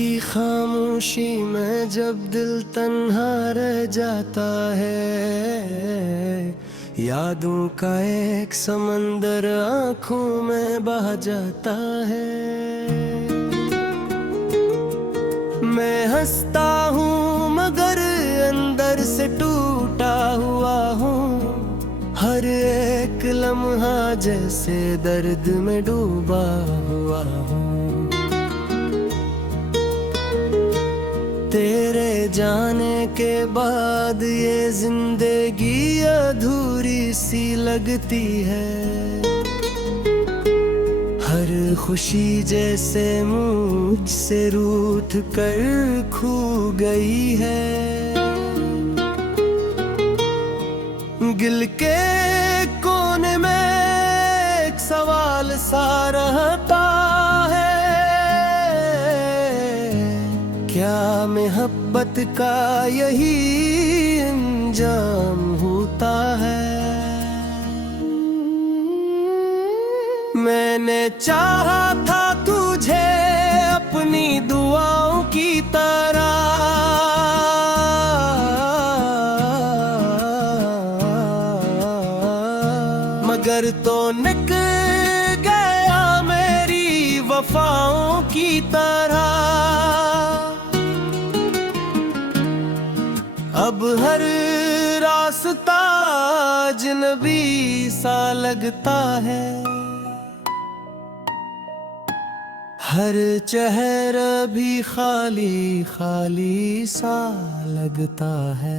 की खामोशी में जब दिल तन्हा रह जाता है, यादों का एक समंदर आंखों में बह जाता है। मैं हंसता हूँ मगर अंदर से टूटा हुआ हूँ, हर एक लम्हा जैसे दर्द में डूबा हुआ हूँ। तेरे जाने के बाद ये जिंदगी अधूरी सी लगती है, हर खुशी जैसे मुझसे रूठ कर खो गई है। दिल के कोने में एक सवाल सा रहता है, क्या मोहब्बत का यही अंजाम होता है? मैंने चाहा था तुझे अपनी दुआओं की तरह, मगर तो निकल गया मेरी वफाओं की तरह। अब हर रास्ता अजनबी सा लगता है, हर चेहरा भी खाली खाली सा लगता है।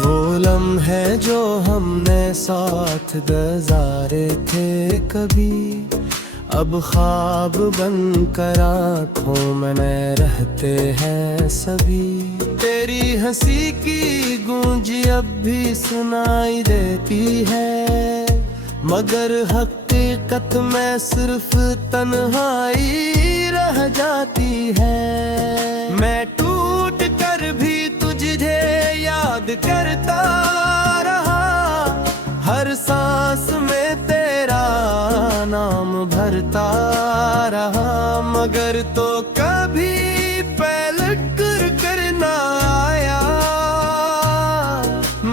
वो लम्हे जो हमने साथ गुजारे थे कभी, अब ख्वाब बनकर आँखों में रहते हैं सभी। तेरी हंसी की गूंज अब भी सुनाई देती है, मगर हकीकत में सिर्फ तन्हाई रह जाती है। मैं टूट कर भी तुझे याद करता रहा, हर सांस में तेरा नाम भरता रहा, मगर तो कभी पलट कर ना आया।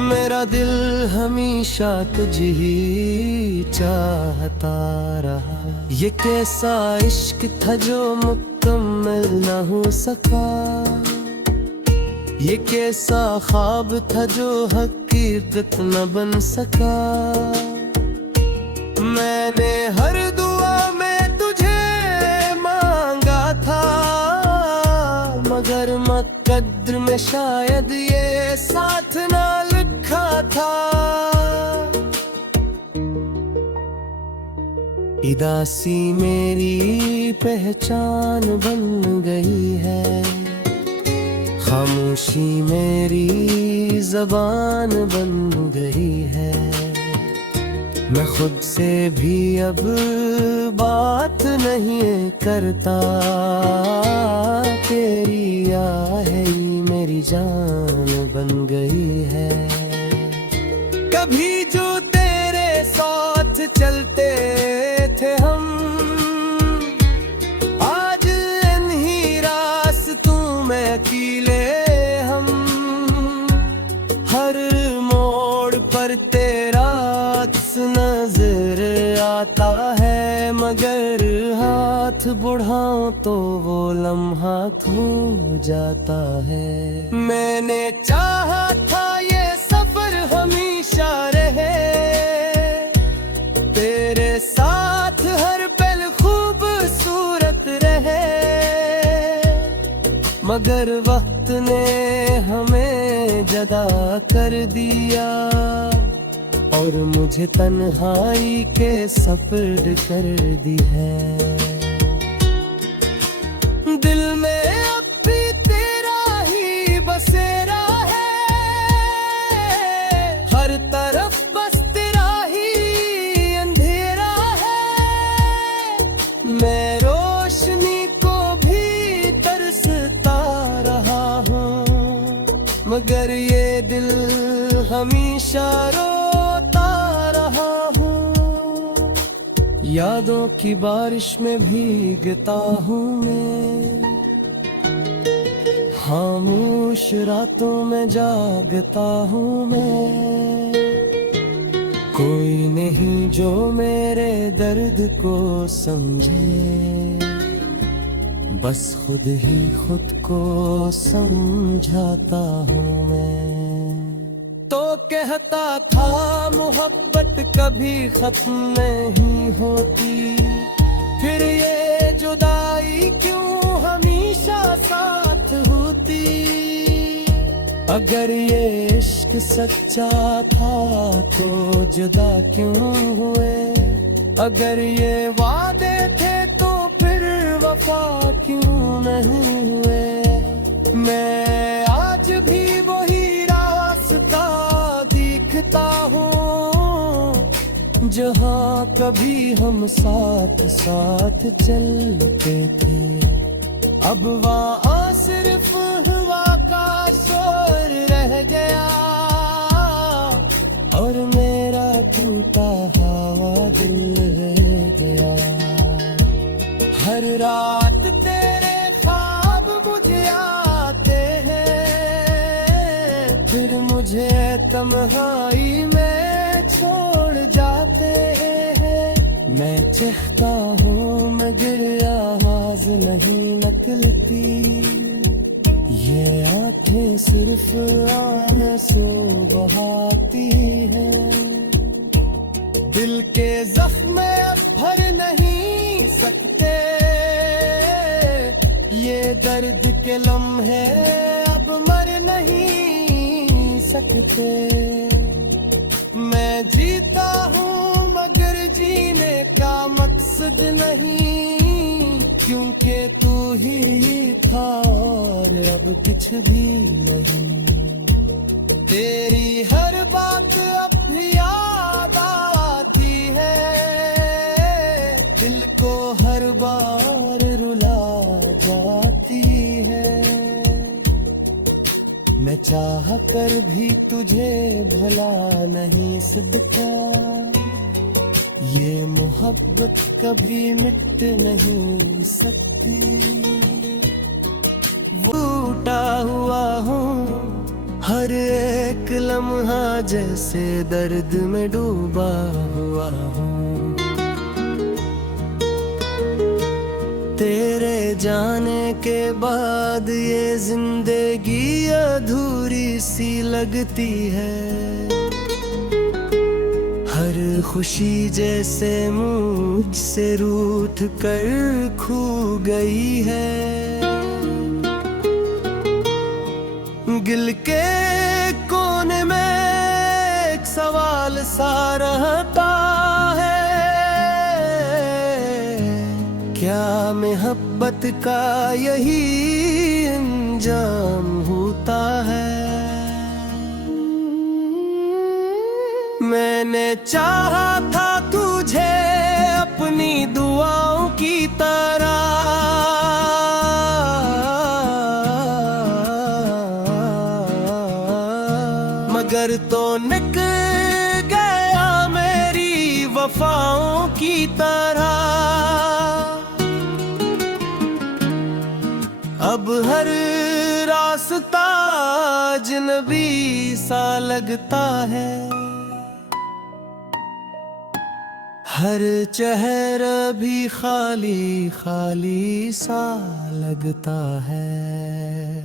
मेरा दिल हमेशा तुझे ही चाहता रहा। ये कैसा इश्क था जो मुकम्मल न हो सका, ये कैसा ख्वाब था जो हकीकत न बन सका। मैंने हर दुआ में तुझे मांगा था, मगर मुकद्दर में शायद ये साथ ना लिखा था। उदासी मेरी पहचान बन गई है, खामोशी मेरी ज़बान बन गई है। मैं खुद से भी अब बात नहीं करता, तेरी आहें मेरी जान बन गई है। कभी जो तेरे साथ चलते थे हम, आज इन्हीं रास्तों में अकेले हम। हर मोड़ पर तेरा अक्स नजर आता है, मगर हाथ बढ़ाऊं तो वो लम्हा खो जाता है। मैंने चाहा था ये सफर हमेशा रहे, तेरे साथ हर पल खूबसूरत रहे, मगर वक्त ने हमें जुदा कर दिया और मुझे तन्हाई के सफ़र कर दी है। दिल में अब भी तेरा ही बसेरा है, हर तरफ बस तेरा ही अंधेरा है। मैं रोशनी को भी तरसता रहा हूँ, मगर ये दिल हमेशा रोता रहा हूँ। यादों की बारिश में भीगता हूँ मैं, खामोश रातों में जागता हूँ मैं। कोई नहीं जो मेरे दर्द को समझे, बस खुद ही खुद को समझाता हूँ मैं। तो कहता था मोहब्बत कभी खत्म नहीं होती, फिर ये जुदाई क्यों हमेशा साथ होती। अगर ये इश्क सच्चा था तो जुदा क्यों हुए, अगर ये वादे थे तो फिर वफा क्यों नहीं हुए। मैं आज भी वही रास्ता दिखता हूँ जहाँ कभी हम साथ साथ चलते थे। अब वहाँ सिर्फ हवा का शोर रह गया और मेरा टूटा हुआ दिल रह गया। हर रात तेरे ख्वाब मुझे आते हैं, फिर मुझे तन्हाई में छोड़ जाते हैं। मैं चाहता हूँ मगर आवाज नहीं निकलती, ये आँखें सिर्फ आंसू बहाती हैं। दिल के जख्म भर नहीं सकते, ये दर्द के लम्हे अब मर नहीं सकते। मैं जीता हूँ मगर जीने का मकसद नहीं, क्योंकि तू ही था और अब कुछ भी नहीं। तेरी हर बात अब याद आती है, दिल को हर बार रुला जाती है। मैं चाह कर भी तुझे भुला नहीं सकता, ये मोहब्बत कभी मिट नहीं सकती। टूटा हुआ हूँ हर एक लम्हा जैसे दर्द में डूबा हुआ हूँ। तेरे जाने के बाद ये जिंदगी अधूरी सी लगती है। हर खुशी जैसे मुझसे रूठ कर खो गई है। दिल के कोने में एक सवाल सा रहता है, क्या मोहब्बत का यही अंजाम होता है। मैंने चाहा था तुझे अपनी दुआओं की तरह, मगर तो निकल गया मेरी वफाओं की तरह। अब हर रास्ता अजनबी सा लगता है, हर चेहरा भी खाली खाली सा लगता है।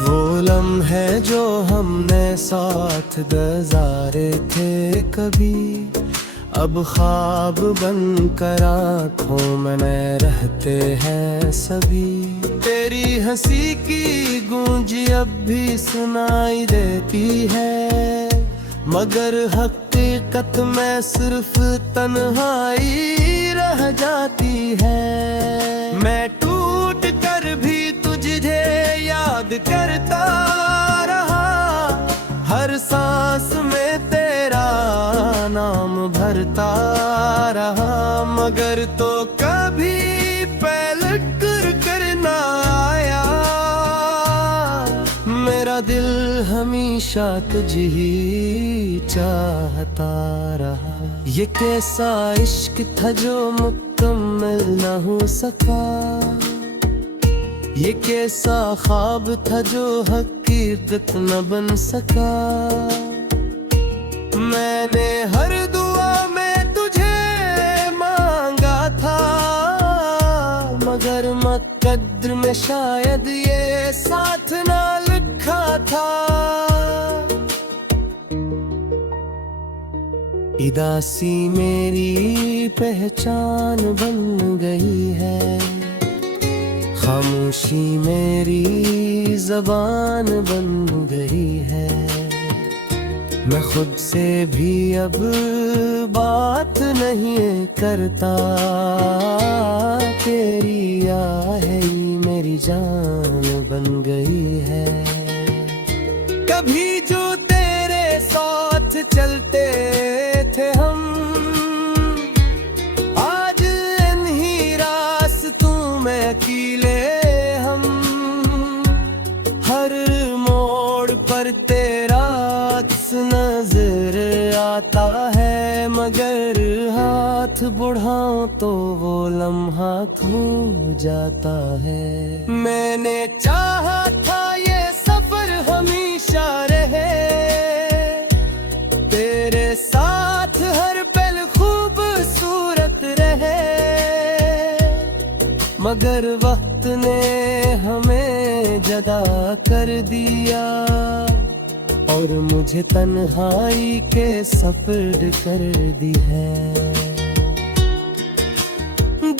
वो लम्हे जो हमने साथ गुजारे थे कभी, अब ख्वाब बनकर आँखों में रहते हैं सभी। तेरी हंसी की गूंज अब भी सुनाई देती है, मगर हकीकत में सिर्फ तन्हाई रह जाती है। मैं टूट कर भी तुझे याद करता रहा, हर सांस में तेरे जाम भरता रहा, मगर तो कभी पलट कर ना आया। मेरा दिल हमेशा तुझे चाहता रहा। ये कैसा इश्क था जो मुकम्मल न हो सका, ये कैसा ख्वाब था जो हकीकत न बन सका। मैंने हर दुआ में तुझे मांगा था, मगर मुकद्दर में शायद ये साथ ना लिखा था। उदासी मेरी पहचान बन गई है, खामोशी मेरी ज़बान बन गई है। मैं खुद से भी अब बात नहीं करता, तेरी आहें मेरी जान बन गई है। कभी जो तेरे साथ चलते थे हम, आज इन्हीं रास्तों में अकेले हम। हर मोड़ पर तेरा अक्स नजर आता है, मगर हाथ बढ़ाऊं तो वो लम्हा खो जाता है। मैंने चाहा था ये सफर हमेशा रहे, तेरे साथ हर पल खूबसूरत रहे। मगर वक्त ने हमें जुदा कर दिया, और मुझे तन्हाई के सफ़र कर दी है।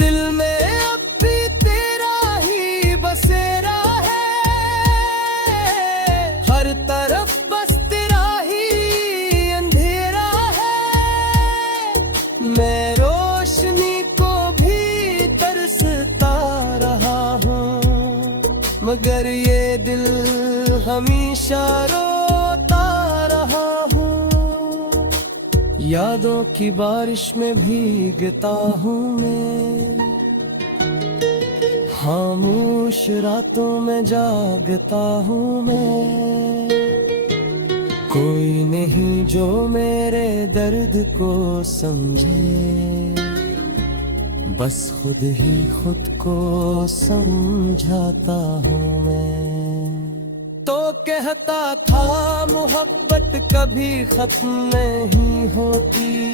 दिल में अब भी तेरा ही बसेरा है, हर तरफ बस तेरा ही अंधेरा है। मैं रोशनी को भी तरसता रहा हूँ, मगर ये दिल हमेशा रोता रहा हूँ। यादों की बारिश में भीगता हूँ मैं, खामोश रातों में जागता हूँ मैं। कोई नहीं जो मेरे दर्द को समझे, बस खुद ही खुद को समझाता हूँ मैं। तो कहता था मोहब्बत कभी खत्म नहीं होती,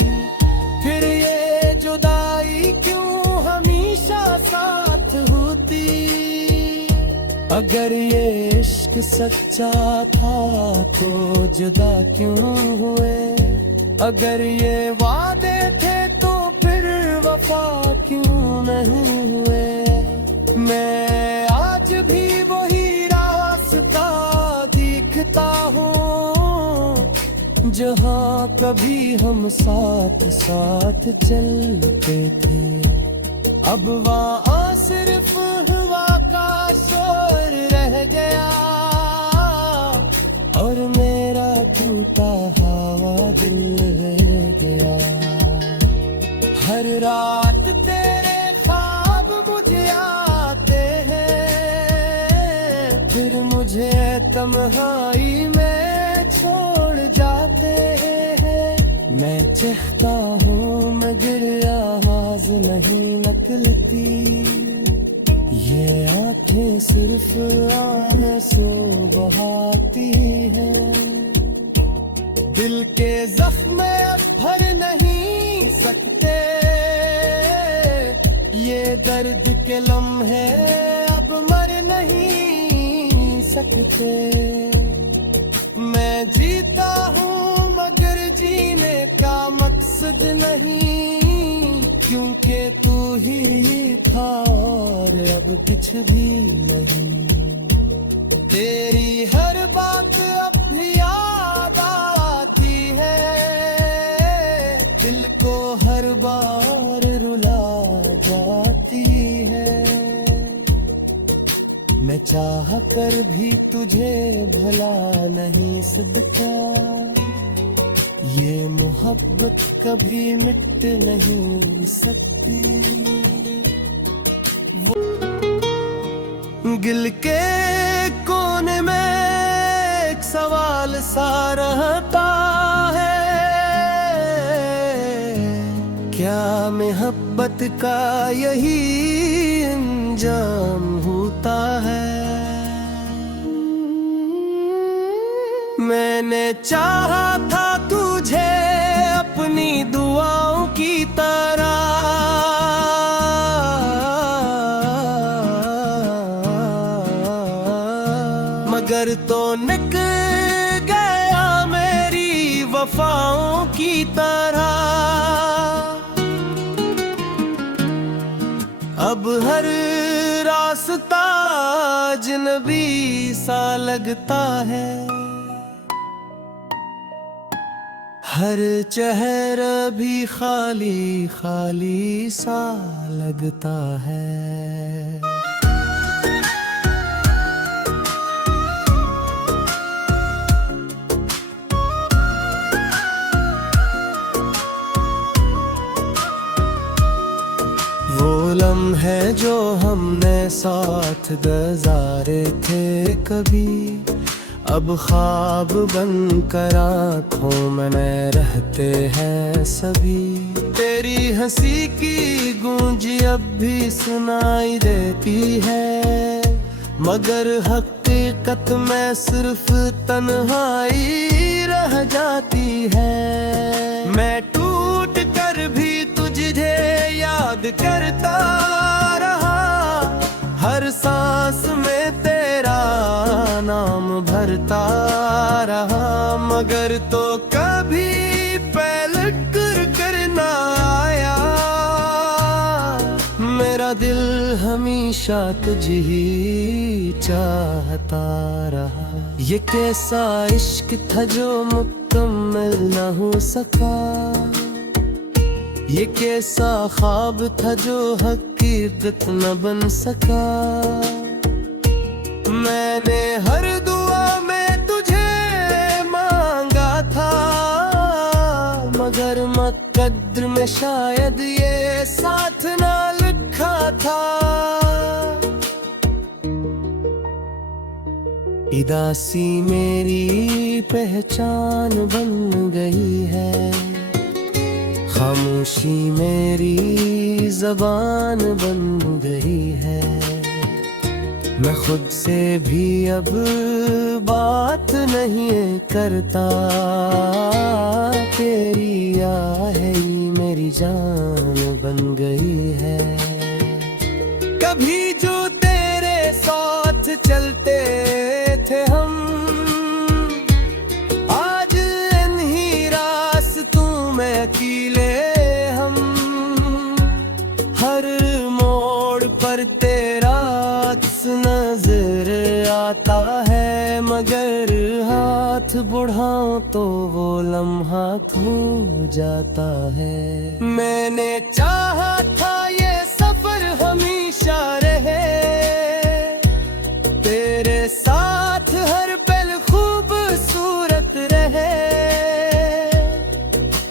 फिर ये जुदाई क्यों हमेशा साथ होती। अगर ये इश्क सच्चा था तो जुदा क्यों हुए, अगर ये वादे थे तो फिर वफा क्यों नहीं हुए। मैं आज भी वही रास्ता दिखता हूँ, जहाँ कभी हम साथ साथ चलते थे। अब वहाँ सिर्फ हवा का शोर रह गया, और मेरा टूटा हुआ दिल रह गया। हर रात तेरे ख्वाब मुझे आते हैं, फिर मुझे तन्हाई में छोड़ जाते हैं। मैं चाहता हूँ मगर आवाज नहीं निकलती, ये आंखें सिर्फ आंसू बहाती हैं। दिल के जख्म भर नहीं सकते, ये दर्द के लम्हे अब मर नहीं सकते। मैं जीता हूँ मगर जीने का मकसद नहीं, क्योंकि तू ही था और अब कुछ भी नहीं। तेरी हर बात अब भी याद आती है, दिल को हर बार रुला जाती है। मैं चाह कर भी तुझे भुला नहीं सकता, ये मोहब्बत कभी मिट नहीं सकती। दिल के कोने में एक सवाल सा रहता है, क्या मोहब्बत का यही अंजाम होता है। मैंने चाहा था तुझे अपनी दुआओं की तरह, मगर तो निकल गया मेरी वफाओं की तरह। अब हर रास्ता अजनबी सा लगता है, हर चेहरा भी खाली खाली सा लगता है। वो लम्हे जो हमने साथ गुजारे थे कभी, अब ख्वाब बनकर आँखों में रहते हैं सभी। तेरी हंसी की गूंज अब भी सुनाई देती है, मगर हकीकत में सिर्फ तन्हाई रह जाती है। मैं टूट कर भी तुझे याद करता रहा, हर सांस में तेरा नाम भरता रहा, मगर तो कभी पलट कर ना आया। मेरा दिल हमेशा तुझे ही चाहता रहा। ये कैसा इश्क था जो मुकम्मल न हो सका, ये कैसा ख्वाब था जो हकीकत न बन सका। मैंने हर दुआ में तुझे मांगा था, मगर मुकद्दर में शायद ये साथ ना लिखा था। उदासी मेरी पहचान बन गई है, खामोशी मेरी ज़बान बन गई है। मैं खुद से भी अब बात नहीं करता, तेरी आहें ही मेरी जान बन गई है। कभी जो तेरे साथ चलते थे हम, आज इन्हीं रास्तों में अकेले हम। हर मोड़ पर तेरा अक्स नजर आता है, मगर हाथ बढ़ाऊं तो वो लम्हा खो जाता है। मैंने चाहा था ये सफर हमेशा रहे, तेरे साथ हर पल खूबसूरत रहे,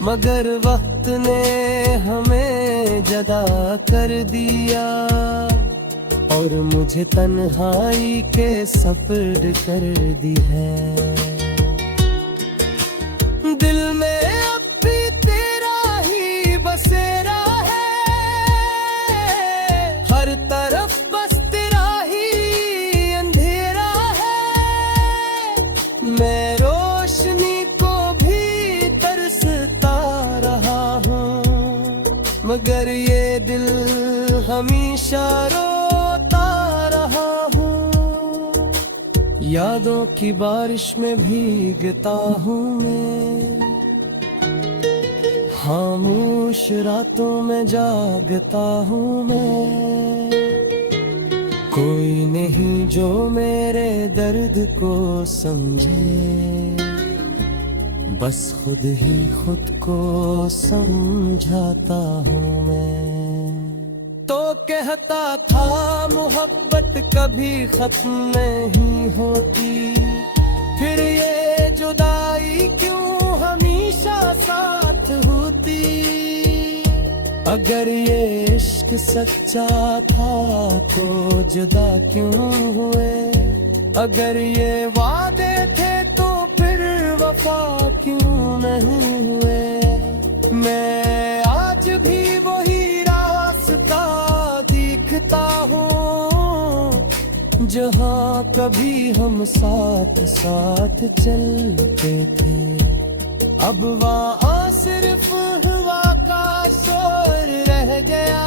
मगर वक्त ने हमें जुदा कर दिया और मुझे तन्हाई के सफर कर दी है। दिल में अब भी तेरा ही बसेरा है, हर तरफ बस तेरा ही अंधेरा है। मैं रोशनी को भी तरसता रहा हूँ, मगर ये दिल हमेशा रोता रहा हूँ। यादों की बारिश में भीगता हूँ मैं, खामोश रातों में जागता हूँ मैं। कोई नहीं जो मेरे दर्द को समझे, बस खुद ही खुद को समझाता हूँ मैं। तो कहता था मोहब्बत कभी खत्म नहीं होती, फिर ये जुदाई क्यों हमेशा हमेशा साथ होती। अगर ये इश्क सच्चा था तो जुदा क्यों हुए? अगर ये वादे थे तो फिर वफा क्यों नहीं हुए? मैं आज भी वही रास्ता दिखता हूँ जहाँ कभी हम साथ साथ चलते थे। अब वहाँ सिर्फ हवा का शोर रह गया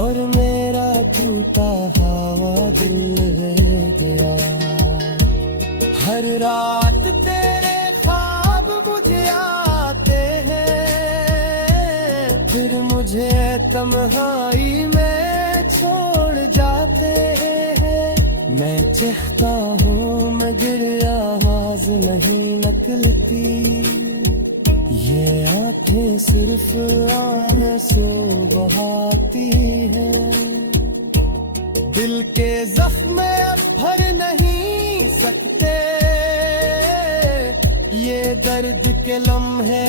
और मेरा टूटा हुआ दिल रह गया। हर रात तेरे ख्वाब मुझे आते हैं, फिर मुझे तन्हाई में छोड़ जाते हैं। मैं चाहता हूँ मगर आवाज नहीं निकलती। ये आंखें सिर्फ आंसू बहाती हैं। दिल के जख्म अब भर नहीं सकते। ये दर्द के लम्हे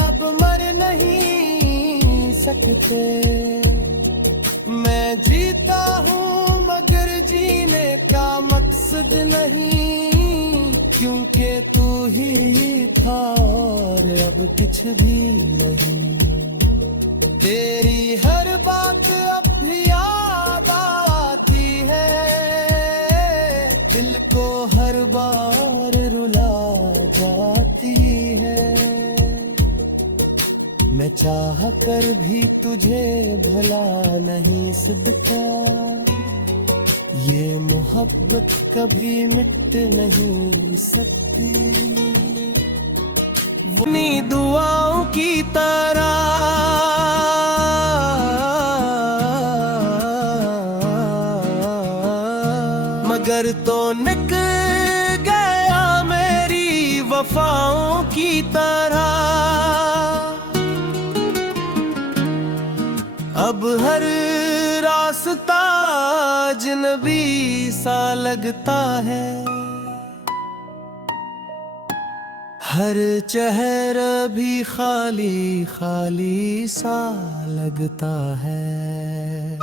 अब मर नहीं सकते। मैं जीता हूँ मगर जीने का मकसद नहीं, क्योंकि तू ही था और अब कुछ भी नहीं। तेरी हर बात अब भी याद आती है, दिल को हर बार रुला जाती है। मैं चाह कर भी तुझे भुला नहीं सकता। ये मोहब्बत कभी मिट नहीं सकती। अपनी दुआओं की तरह मगर तो निकल गया मेरी वफाओं की तरह। अब हर रास्ता अजनबी सा लगता है, हर चेहरा भी खाली खाली सा लगता है।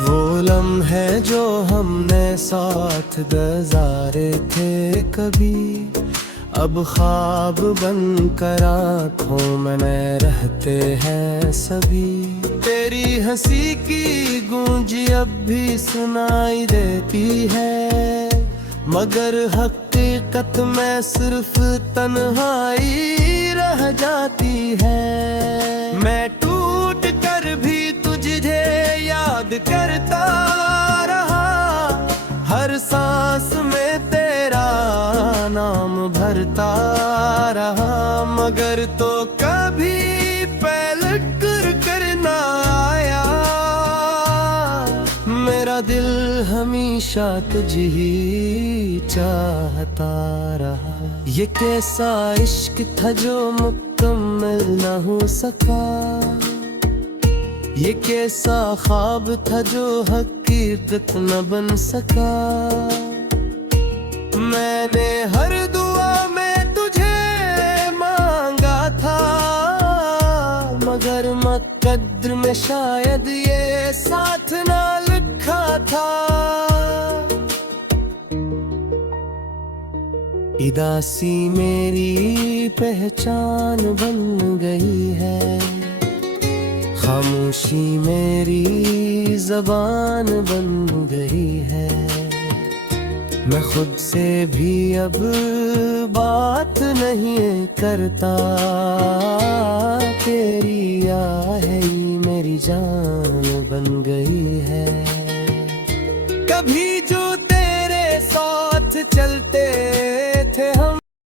वो लम्हे जो हमने साथ गुजारे थे कभी, अब ख्वाब बनकर आँखों में रहते हैं सभी। तेरी हंसी की गूंज अब भी सुनाई देती है, मगर हकीकत में सिर्फ तन्हाई रह जाती है। मैं टूट कर भी तुझे याद करता रहा, हर सांस में तेरा नाम भरता रहा। मगर तो कभी पलट कर ना आया, मेरा दिल हमेशा तुझे ही चाहता रहा। ये कैसा इश्क था जो मुकम्मल न हो सका, ये कैसा ख्वाब था जो हकीकत न बन सका। मैंने हर दुआ में तुझे मांगा था, मगर मुकद्दर में शायद ये साथ ना लिखा था। उदासी मेरी पहचान बन गई है, खामोशी मेरी ज़बान बन गई है। मैं खुद से भी अब बात नहीं करता, तेरी आहें मेरी जान बन गई है। कभी जो तेरे साथ चलते थे हम,